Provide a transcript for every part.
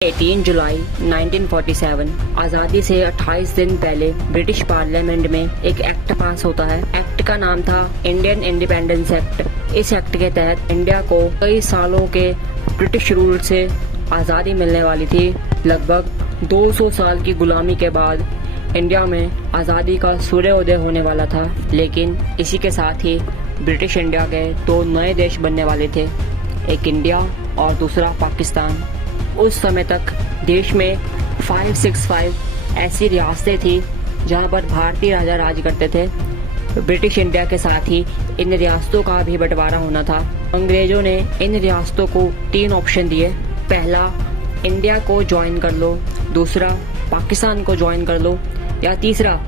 18 जुलाई 1947 आज़ादी से 28 दिन पहले ब्रिटिश पार्लियामेंट में एक एक्ट पास होता है। एक्ट का नाम था इंडियन इंडिपेंडेंस एक्ट। इस एक्ट के तहत इंडिया को कई सालों के ब्रिटिश रूल से आज़ादी मिलने वाली थी। लगभग 200 साल की गुलामी के बाद इंडिया में आज़ादी का सूर्योदय होने वाला था। लेकिन इसी के साथ ही ब्रिटिश इंडिया के दो नए देश बनने वाले थे, एक इंडिया और दूसरा पाकिस्तान। उस समय तक देश में 565 ऐसी रियासतें थी जहां पर भारतीय राजा राज करते थे। ब्रिटिश इंडिया के साथ ही इन रियासतों का भी बंटवारा होना था। अंग्रेजों ने इन रियासतों को 3 ऑप्शन दिए। पहला, इंडिया को ज्वाइन कर लो, दूसरा, पाकिस्तान को ज्वाइन कर लो, या तीसरा,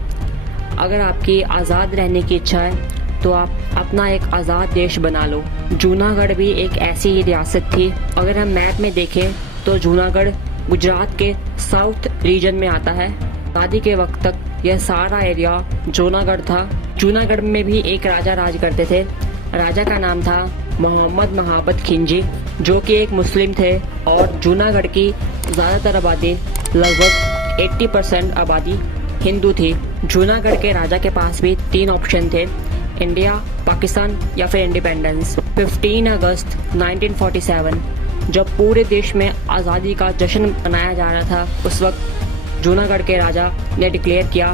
अगर आपकी आज़ाद रहने की इच्छा है तो आप अपना एक आज़ाद देश बना लो। जूनागढ़ भी एक ऐसी ही रियासत थी। अगर हम मैप में देखें तो जूनागढ़ गुजरात के साउथ रीजन में आता है। आज़ादी के वक्त तक यह सारा एरिया जूनागढ़ था। जूनागढ़ में भी एक राजा राज करते थे। राजा का नाम था मोहम्मद महाबत खिलजी, जो कि एक मुस्लिम थे, और जूनागढ़ की ज़्यादातर आबादी, लगभग 80% आबादी हिंदू थी। जूनागढ़ के राजा के पास भी 3 ऑप्शन थे, इंडिया, पाकिस्तान या फिर इंडिपेंडेंस। 15 अगस्त 1947 जब पूरे देश में आज़ादी का जश्न मनाया जा रहा था, उस वक्त जूनागढ़ के राजा ने डिक्लेयर किया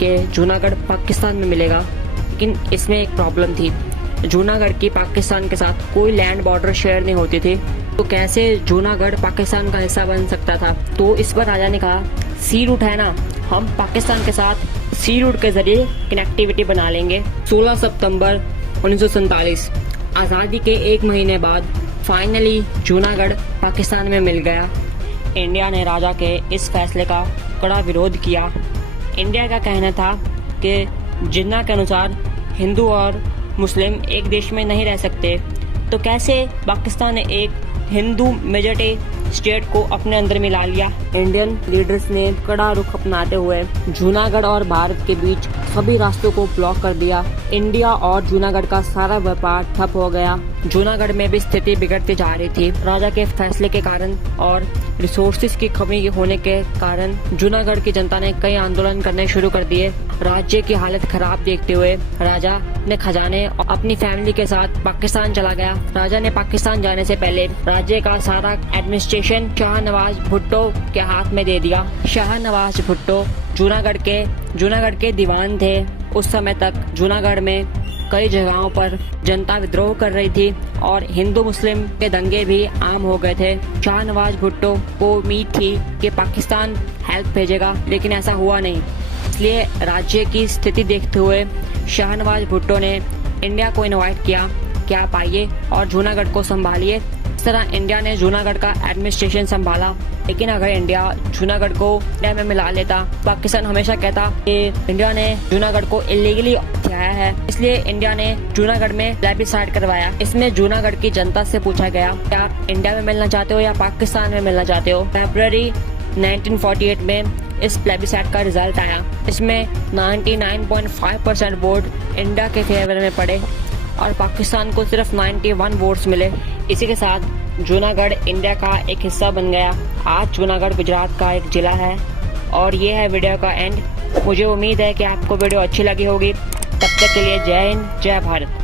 कि जूनागढ़ पाकिस्तान में मिलेगा। लेकिन इसमें एक प्रॉब्लम थी, जूनागढ़ की पाकिस्तान के साथ कोई लैंड बॉर्डर शेयर नहीं होती थी, तो कैसे जूनागढ़ पाकिस्तान का हिस्सा बन सकता था। तो इस पर राजा ने कहा, सी रूट है ना, हम पाकिस्तान के साथ सी रूट के जरिए कनेक्टिविटी बना लेंगे। 16 सितंबर 1947 आज़ादी के 1 महीने बाद फाइनली जूनागढ़ पाकिस्तान में मिल गया। इंडिया ने राजा के इस फैसले का कड़ा विरोध किया। इंडिया का कहना था कि जिन्ना के अनुसार हिंदू और मुस्लिम एक देश में नहीं रह सकते, तो कैसे पाकिस्तान ने एक हिंदू मेजॉरिटी स्टेट को अपने अंदर मिला लिया। इंडियन लीडर्स ने कड़ा रुख अपनाते हुए जूनागढ़ और भारत के बीच सभी रास्तों को ब्लॉक कर दिया। इंडिया और जूनागढ़ का सारा व्यापार ठप हो गया। जूनागढ़ में भी स्थिति बिगड़ती जा रही थी। राजा के फैसले के कारण और रिसोर्सेज की कमी होने के कारण जूनागढ़ की जनता ने कई आंदोलन करने शुरू कर दिए। राज्य की हालत खराब देखते हुए राजा ने खजाने और अपनी फैमिली के साथ पाकिस्तान चला गया। राजा ने पाकिस्तान जाने से पहले राज्य का सारा एडमिनिस्ट्रेशन शाहनवाज भुट्टो के हाथ में दे दिया। शाहनवाज भुट्टो जूनागढ़ के दीवान थे। उस समय तक जूनागढ़ में कई जगहों पर जनता विद्रोह कर रही थी और हिंदू मुस्लिम के दंगे भी आम हो गए थे। शाहनवाज भुट्टो को उम्मीद थी कि पाकिस्तान हेल्प भेजेगा, लेकिन ऐसा हुआ नहीं। इसलिए राज्य की स्थिति देखते हुए शाहनवाज भुट्टो ने इंडिया को इनवाइट किया कि आप आइए और जूनागढ़ को संभालिए। इस तरह इंडिया ने जूनागढ़ का एडमिनिस्ट्रेशन संभाला। लेकिन अगर इंडिया जूनागढ़ को इंडिया में मिला लेता, पाकिस्तान हमेशा कहता कि इंडिया ने जूनागढ़ को इलीगली हथियाया है। इसलिए इंडिया ने जूनागढ़ में प्लेबिसाइट करवाया। इसमें जूनागढ़ की जनता से पूछा गया कि आप इंडिया में मिलना चाहते हो या पाकिस्तान में मिलना चाहते हो। फरवरी 1948 में इस प्लेबिसाइट का रिजल्ट आया। इसमें 99.5% वोट इंडिया के फेवर में पड़े और पाकिस्तान को सिर्फ 91 वोट्स मिले। इसी के साथ जूनागढ़ इंडिया का एक हिस्सा बन गया। आज जूनागढ़ गुजरात का एक जिला है। और ये है वीडियो का एंड। मुझे उम्मीद है कि आपको वीडियो अच्छी लगी होगी। तब तक के लिए जय हिंद, जय भारत।